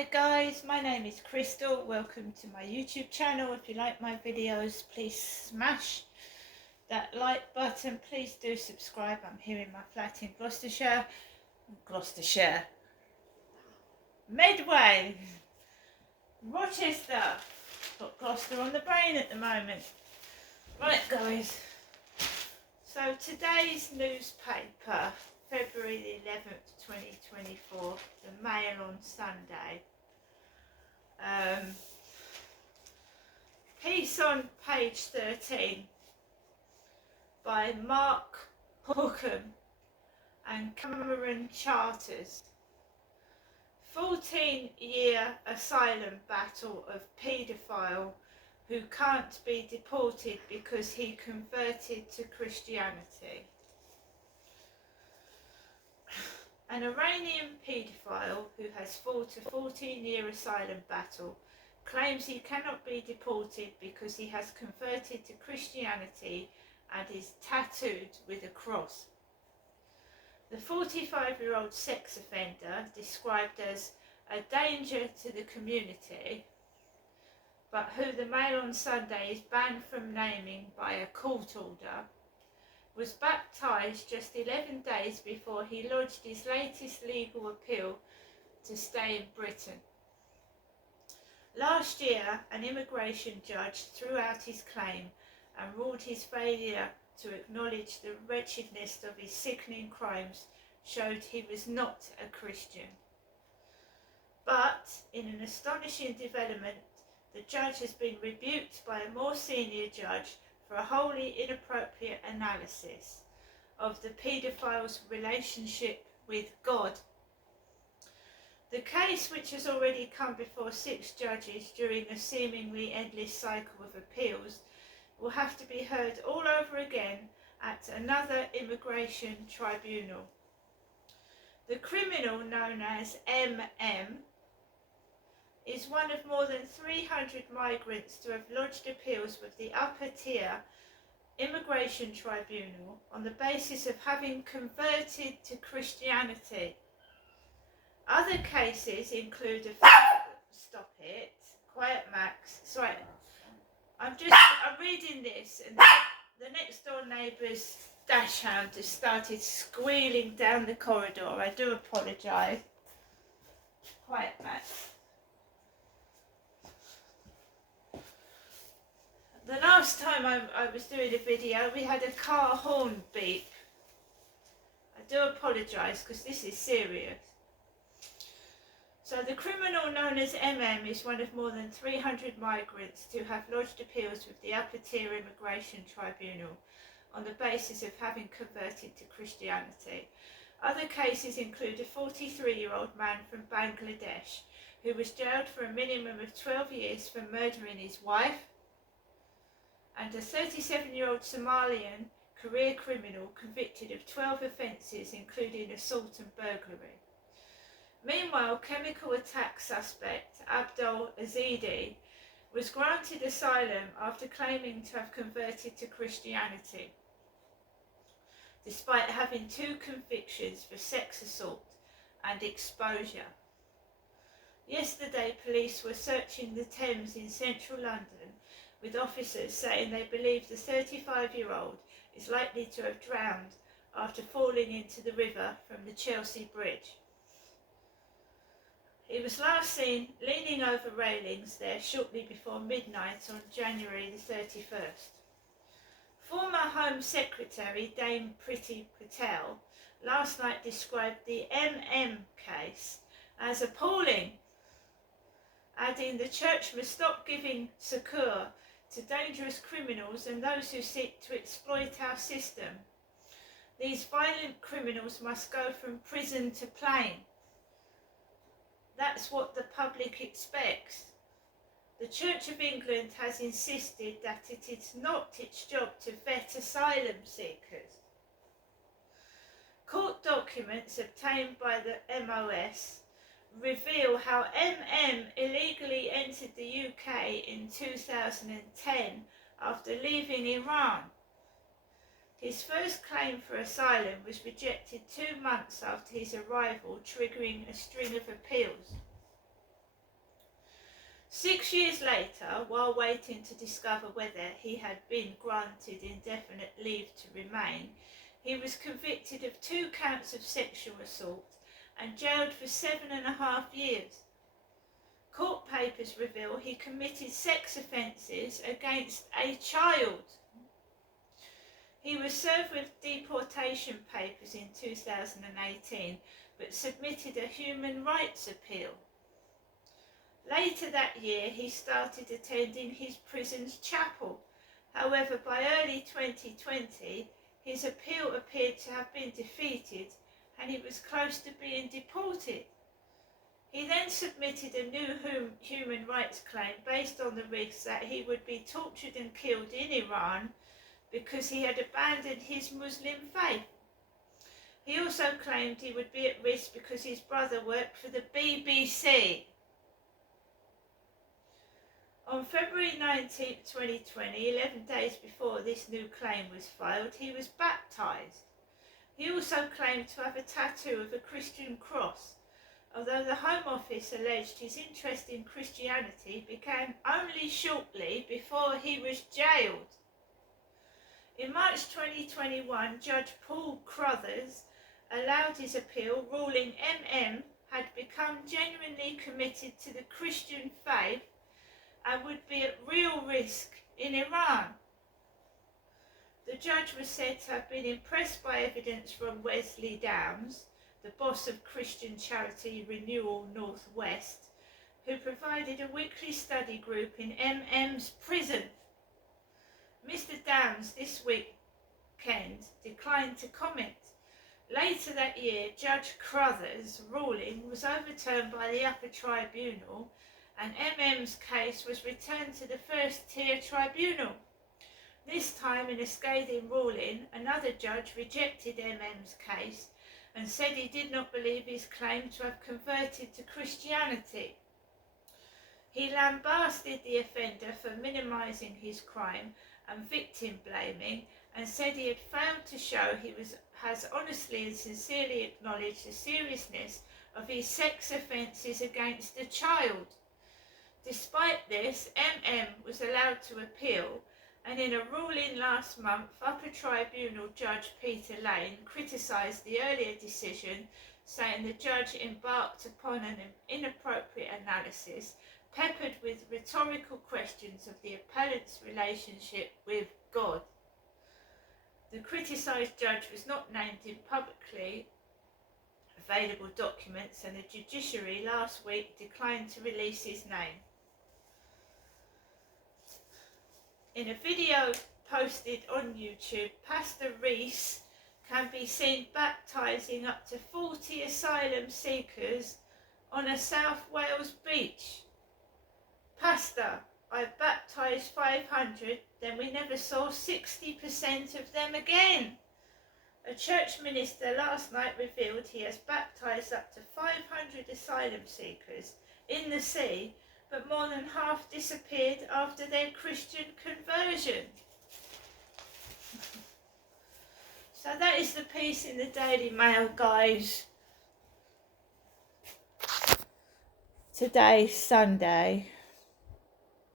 Hi guys, my name is Crystal. Welcome to my YouTube channel. If you like my videos, please smash that like button. Please do subscribe. I'm here in my flat in Gloucestershire, Medway, Rochester. Got Gloucester on the brain at the moment. Right guys, so today's newspaper, February the 11th 2024, the Mail on Sunday. Piece on page 13 by Mark Hookham and Cameron Charters. 14-year asylum battle of paedophile who can't be deported because he converted to Christianity. An Iranian paedophile who has fought a 14-year asylum battle claims he cannot be deported because he has converted to Christianity and is tattooed with a cross. The 45-year-old sex offender, described as a danger to the community, but who the Mail on Sunday is banned from naming by a court order, was baptised just 11 days before he lodged his latest legal appeal to stay in Britain. Last year, an immigration judge threw out his claim and ruled his failure to acknowledge the wretchedness of his sickening crimes showed he was not a Christian. But, in an astonishing development, the judge has been rebuked by a more senior judge for a wholly inappropriate analysis of the paedophile's relationship with God. The case, which has already come before 6 judges during a seemingly endless cycle of appeals, will have to be heard all over again at another immigration tribunal. The criminal, known as MM, is one of more than 300 migrants to have lodged appeals with the upper tier immigration tribunal on the basis of having converted to Christianity. Other cases include stop it, quiet Max. Sorry, I'm reading this, and the next door neighbour's dachshund has started squealing down the corridor. I do apologise. Quiet Max. The last time I was doing a video, we had a car horn beep. I do apologise because this is serious. So the criminal known as MM is one of more than 300 migrants to have lodged appeals with the upper tier immigration tribunal on the basis of having converted to Christianity. Other cases include a 43-year-old man from Bangladesh who was jailed for a minimum of 12 years for murdering his wife, and a 37-year-old Somalian career criminal convicted of 12 offences including assault and burglary. Meanwhile, chemical attack suspect Abdul Azidi was granted asylum after claiming to have converted to Christianity, despite having 2 convictions for sex assault and exposure. Yesterday, police were searching the Thames in central London, with officers saying they believe the 35-year-old is likely to have drowned after falling into the river from the Chelsea Bridge. He was last seen leaning over railings there shortly before midnight on January the 31st. Former Home Secretary Dame Priti Patel last night described the MM case as appalling, adding the church must stop giving succour to dangerous criminals and those who seek to exploit our system. These violent criminals must go from prison to plane. That's what the public expects. The Church of England has insisted that it is not its job to vet asylum seekers. Court documents obtained by the MOS reveal how MM illegally entered the UK in 2010 after leaving Iran. His first claim for asylum was rejected 2 months after his arrival, triggering a string of appeals. 6 years later, while waiting to discover whether he had been granted indefinite leave to remain, he was convicted of 2 counts of sexual assault and jailed for 7.5 years. Court papers reveal he committed sex offences against a child. He was served with deportation papers in 2018, but submitted a human rights appeal. Later that year, he started attending his prison's chapel. However, by early 2020, his appeal appeared to have been defeated and he was close to being deported. He then submitted a new human rights claim based on the risk that he would be tortured and killed in Iran because he had abandoned his Muslim faith. He also claimed he would be at risk because his brother worked for the BBC. On February 19, 2020, 11 days before this new claim was filed, he was baptised. He also claimed to have a tattoo of a Christian cross, although the Home Office alleged his interest in Christianity began only shortly before he was jailed. In March 2021, Judge Paul Crothers allowed his appeal, ruling MM had become genuinely committed to the Christian faith and would be at real risk in Iran. The judge was said to have been impressed by evidence from Wesley Downs, the boss of Christian charity Renewal Northwest, who provided a weekly study group in MM's prison. Mr. Downs this weekend declined to comment. Later that year, Judge Crothers' ruling was overturned by the upper tribunal and MM's case was returned to the first-tier tribunal. This time, in a scathing ruling, another judge rejected MM's case and said he did not believe his claim to have converted to Christianity. He lambasted the offender for minimising his crime and victim blaming and said he had failed to show he has honestly and sincerely acknowledged the seriousness of his sex offences against a child. Despite this, MM was allowed to appeal, and in a ruling last month, Upper Tribunal Judge Peter Lane criticised the earlier decision, saying the judge embarked upon an inappropriate analysis peppered with rhetorical questions of the appellant's relationship with God. The criticised judge was not named in publicly available documents, and the judiciary last week declined to release his name. In a video posted on YouTube, Pastor Reese can be seen baptising up to 40 asylum seekers on a South Wales beach. Pastor, I baptised 500, then we never saw 60% of them again. A church minister last night revealed he has baptised up to 500 asylum seekers in the sea, but more than half disappeared after their Christian conversion. So that is the piece in the Daily Mail, guys. Today's Sunday.